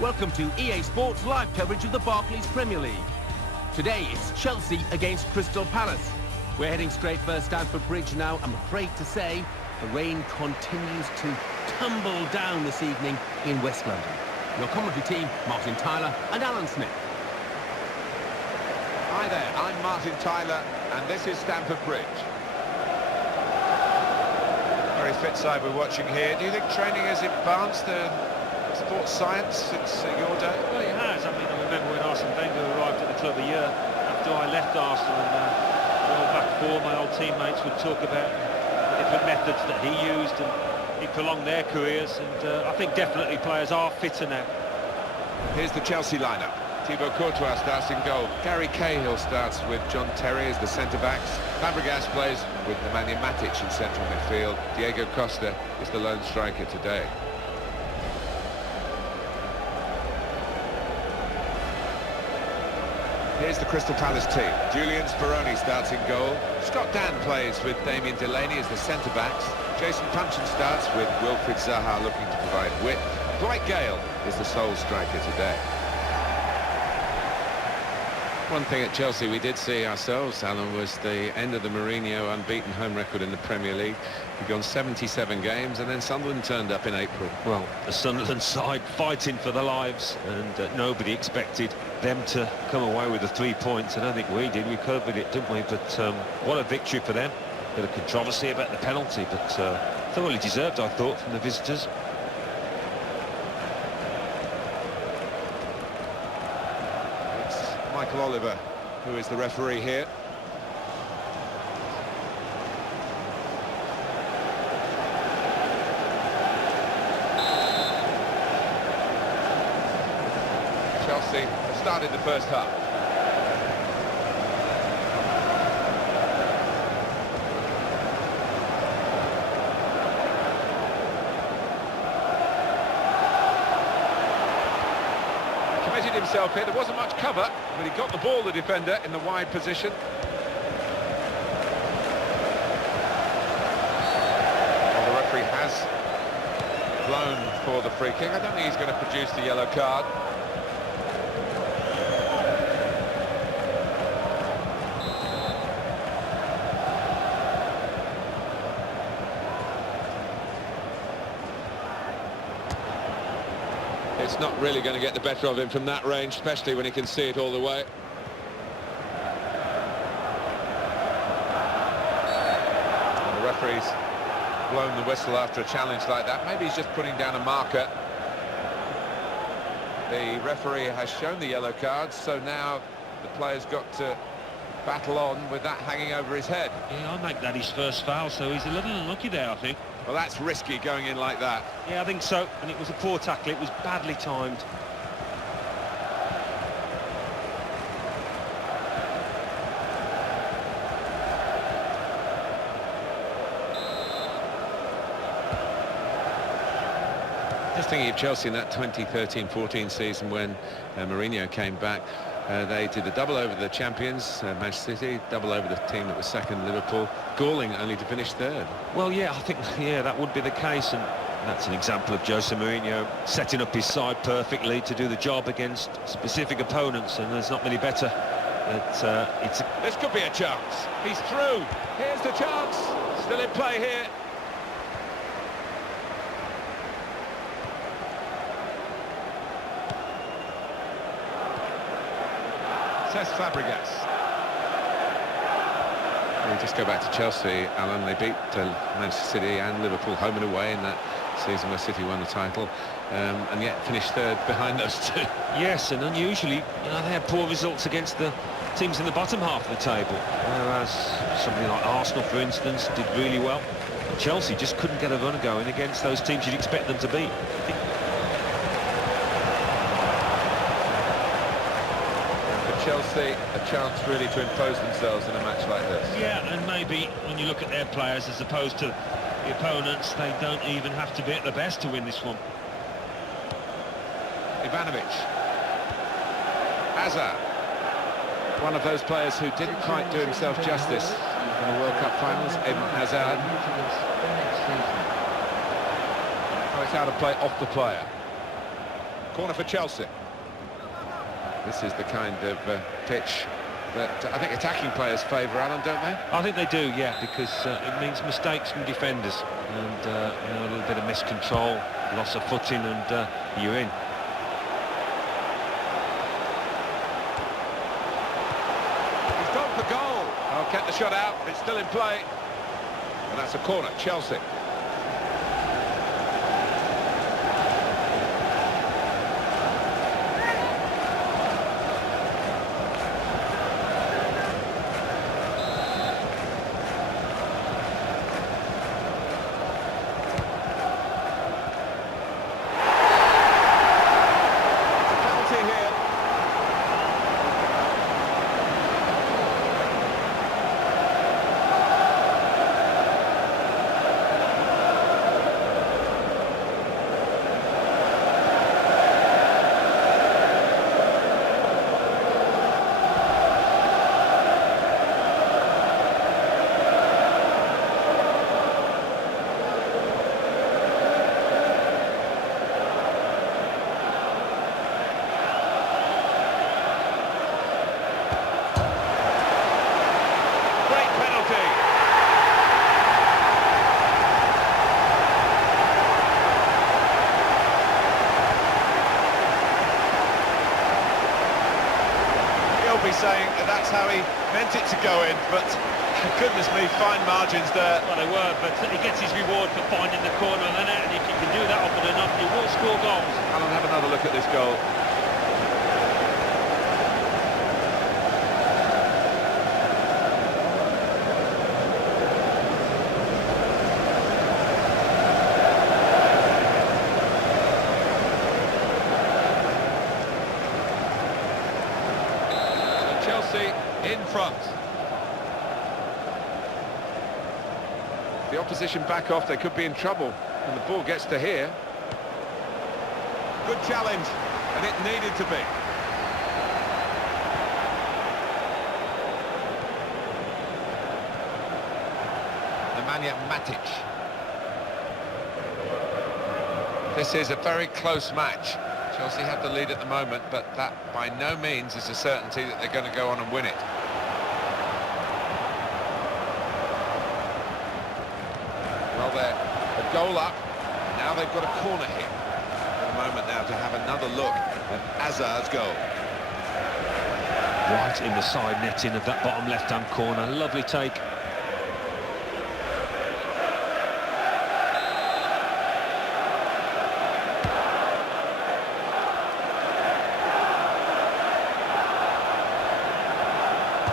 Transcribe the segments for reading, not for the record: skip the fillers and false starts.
Welcome to EA Sports live coverage of the Barclays Premier League. Today it's Chelsea against Crystal Palace. We're heading straight for Stamford Bridge now. I'm afraid to say the rain continues to tumble down this evening in West London. Your commentary team, Martin Tyler and Alan Smith. Hi there, I'm Martin Tyler and this is Stamford Bridge. Very fit side we're watching here. Do you think training has advanced sports science since your day? Well, it has. I mean, I remember when Arsene Wenger arrived at the club a year after I left Arsenal, and well back four, my old teammates would talk about the different methods that he used, and it prolonged their careers, and I think definitely players are fitter now. Here's the Chelsea lineup. Thibaut Courtois starts in goal. Gary Cahill starts with John Terry as the centre-backs. Fabregas plays with Nemanja Matic in central midfield. Diego Costa is the lone striker today. Here's the Crystal Palace team. Julian Speroni starts in goal. Scott Dan plays with Damien Delaney as the centre-backs. Jason Puncheon starts with Wilfried Zaha looking to provide width. Dwight Gale is the sole striker today. One thing at Chelsea we did see ourselves, Alan, was the end of the Mourinho unbeaten home record in the Premier League. He'd gone 77 games and then Sunderland turned up in April. Well, the Sunderland side fighting for their lives, and nobody expected them to come away with the 3 points. I don't think we did. We covered it, didn't we? But what a victory for them. Bit of controversy about the penalty, but thoroughly deserved, I thought, from the visitors. Michael Oliver, who is the referee here. Chelsea have started the first half. Committed himself here. There wasn't much cover, but he got the ball, the defender, in the wide position. Well, the referee has blown for the free kick. I don't think he's going to produce the yellow card. It's not really going to get the better of him from that range, especially when he can see it all the way. The referee's blown the whistle after a challenge like that. Maybe he's just putting down a marker. The referee has shown the yellow card, so now the player's got to battle on with that hanging over his head. Yeah, I make that his first foul, so he's a little unlucky there, I think. Well, that's risky going in like that. Yeah, I think so, and it was a poor tackle. It was badly timed. Just thinking of Chelsea in that 2013-14 season when Mourinho came back. They did a double over the champions, Manchester City, double over the team that was second, Liverpool, galling only to finish third. Well, yeah, I think, yeah, that would be the case, and that's an example of Jose Mourinho setting up his side perfectly to do the job against specific opponents, and there's not many better. This could be a chance. He's through. Here's the chance. Still in play here. Cesc Fabregas. We just go back to Chelsea, Alan. They beat Manchester City and Liverpool home and away in that season where City won the title, and yet finished third behind those two. Yes, and unusually, you know, they had poor results against the teams in the bottom half of the table, whereas somebody like Arsenal, for instance, did really well. Chelsea just couldn't get a run going against those teams you'd expect them to beat. Chelsea a chance really to impose themselves in a match like this. Yeah, and maybe when you look at their players as opposed to the opponents, they don't even have to be at the best to win this one. Ivanovic. Hazard. One of those players who didn't quite do himself justice in the World Cup finals, Eden Hazard. Oh, it's out of play, off the player. Corner for Chelsea. This is the kind of pitch that I think attacking players favour, Alan, don't they? I think they do, yeah, because it means mistakes from defenders and you know, a little bit of miscontrol, loss of footing, and you're in. He's gone for goal. Oh, kept the shot out. It's still in play. And that's a corner, Chelsea. Be saying that's how he meant it to go in, but goodness me, fine margins there. Well, they were, but he gets his reward for finding the corner of the net, and if he can do that often enough, he will score goals. Alan, have another look at this goal. Chelsea in front. The opposition back off, they could be in trouble when the ball gets to here. Good challenge, and it needed to be. Nemanja Matic. This is a very close match. Chelsea have the lead at the moment, but that by no means is a certainty that they're going to go on and win it. Well, they're a goal up, and now they've got a corner here. A moment now to have another look at Hazard's goal. Right in the side netting of that bottom left-hand corner, lovely take.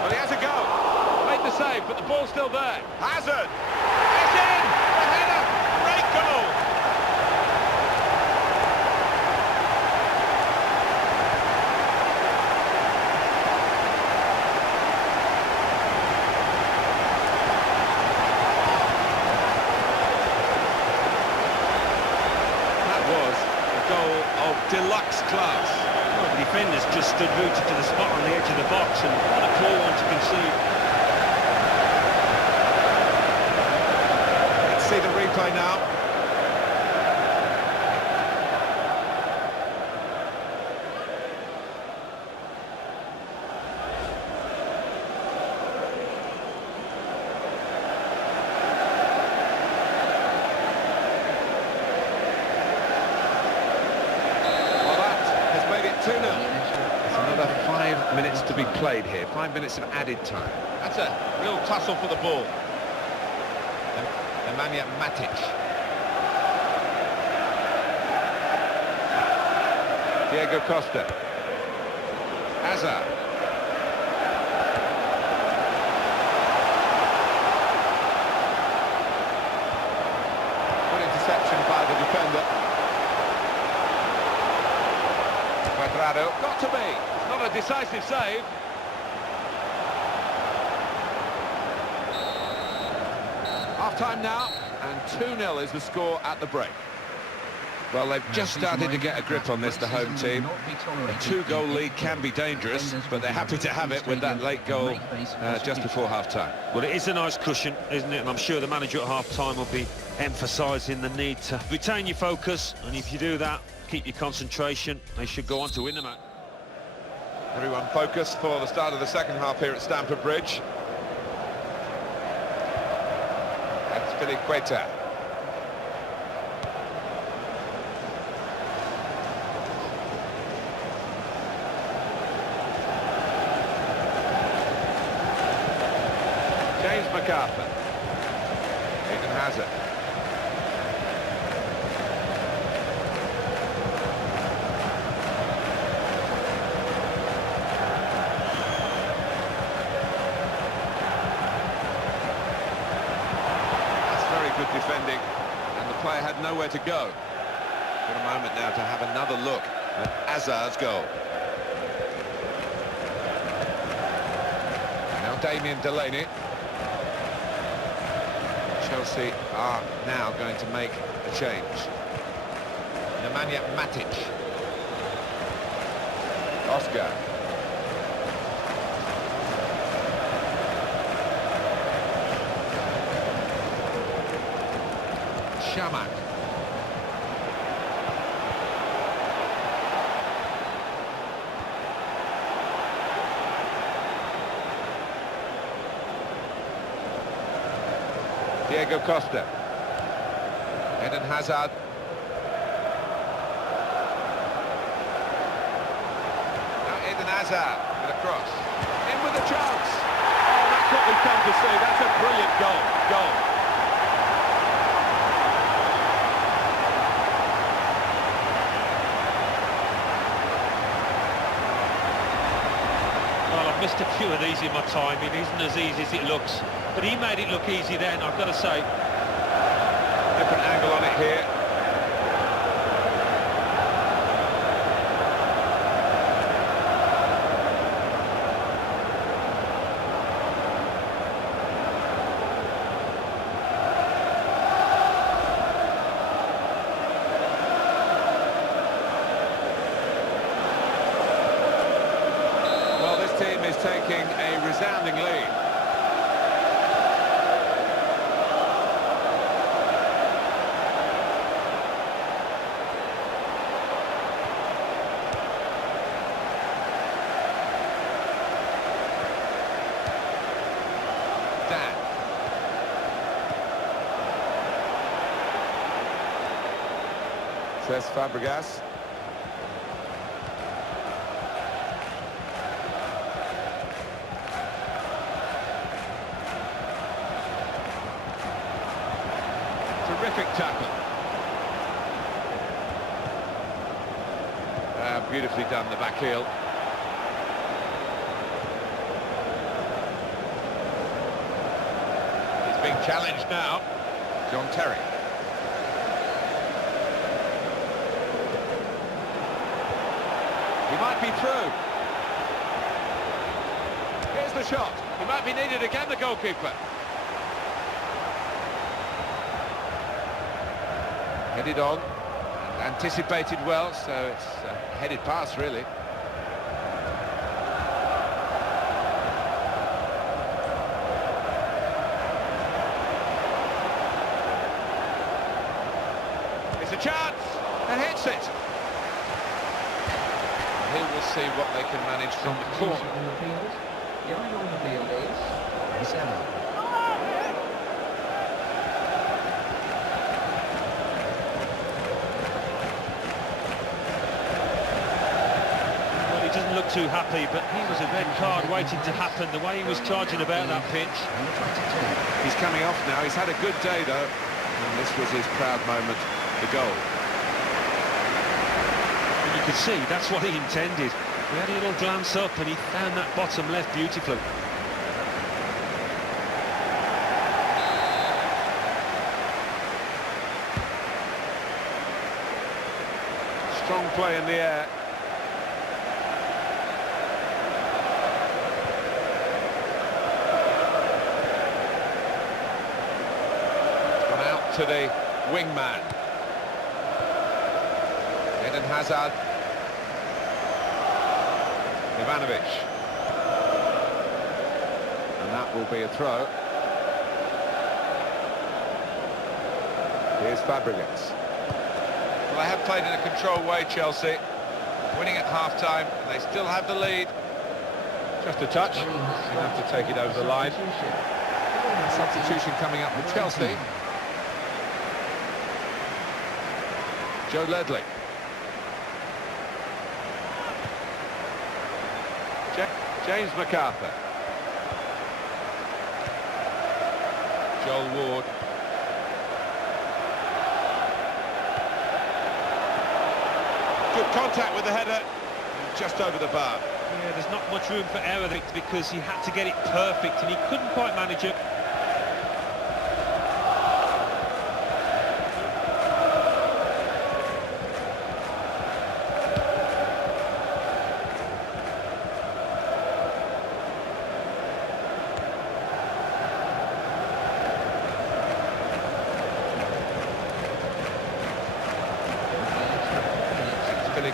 Well, he has a go. Made the save, but the ball's still there. Hazard! It's in! The header! Great goal! That was a goal of deluxe class. The defenders just stood rooted to the spot on the edge of the box, and what a poor one to concede. Let's see the replay now. Well, that has made it 2-0. It's another 5 minutes to be played here. 5 minutes of added time. That's a real tussle for the ball. Nemanja Matic. Diego Costa. Hazard. Good interception by the defender. Cuadrado. Got to be. It's not a decisive save. Half-time now, and 2-0 is the score at the break. Well, they've just started to get a grip on this, the home team. A 2-goal lead can be dangerous, but they're happy to have it with that late goal just before half-time. Well, it is a nice cushion, isn't it? And I'm sure the manager at half-time will be emphasising the need to retain your focus, and if you do that, keep your concentration. They should go on to win the match. Everyone focused for the start of the second half here at Stamford Bridge. That's Filiqueta. James MacArthur. Eden Hazard. That's very good defending, and the player had nowhere to go. Got a moment now to have another look at Hazard's goal. Now Damien Delaney. Chelsea are now going to make a change. Nemanja Matic. Oscar. Shamak. Diego Costa. Eden Hazard. Now Eden Hazard with a cross. In with a chance. Oh, that's what we've come to see. That's a brilliant goal. Well, I've missed a few of these in my time. It isn't as easy as it looks. But he made it look easy then, I've got to say. Different angle on it here. Well, this team is taking a resounding lead. Dan. Cesc Fabregas. Terrific tackle. Beautifully done, the back heel. He's being challenged now. John Terry. He might be through. Here's the shot. He might be needed again, the goalkeeper. Headed on, and anticipated well, so it's a headed pass, really. It's a chance, and hits it. And here we'll see what they can manage from the corner. Behind on the field is Gisela. Doesn't look too happy, but he was a red card waiting to happen, the way he was charging about that pitch. He's coming off now. He's had a good day, though. And this was his proud moment, the goal. And you could see that's what he intended. He had a little glance up and he found that bottom left beautifully. Strong play in the air. To the wingman. Eden Hazard. Ivanovic. And that will be a throw. Here's Fabregas. Well, they have played in a controlled way, Chelsea, winning at half-time, and they still have the lead. Just a touch, enough to take it over the line. Substitution coming up for Chelsea. Joe Ledley. James MacArthur. Joel Ward. Good contact with the header, just over the bar. Yeah, there's not much room for error because he had to get it perfect and he couldn't quite manage it.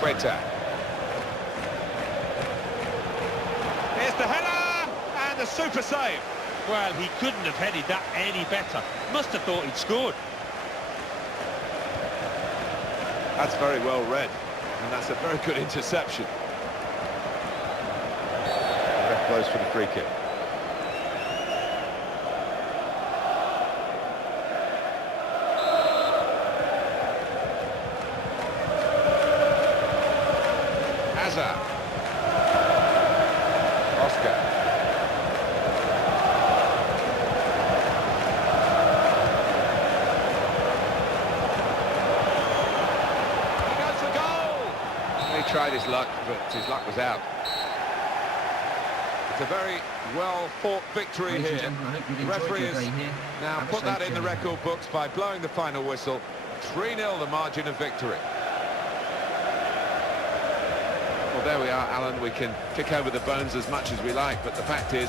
Quetta. Here's the header and the super save. Well, he couldn't have headed that any better. Must have thought he'd scored. That's very well read, and that's a very good interception. The ref blows for the free kick. Oscar. He goes for goal! He tried his luck, but his luck was out. It's a very well-fought victory here. The referee has now put that in the record books by blowing the final whistle. 3-0 the margin of victory. Well, there we are, Alan. We can kick over the bones as much as we like, but the fact is,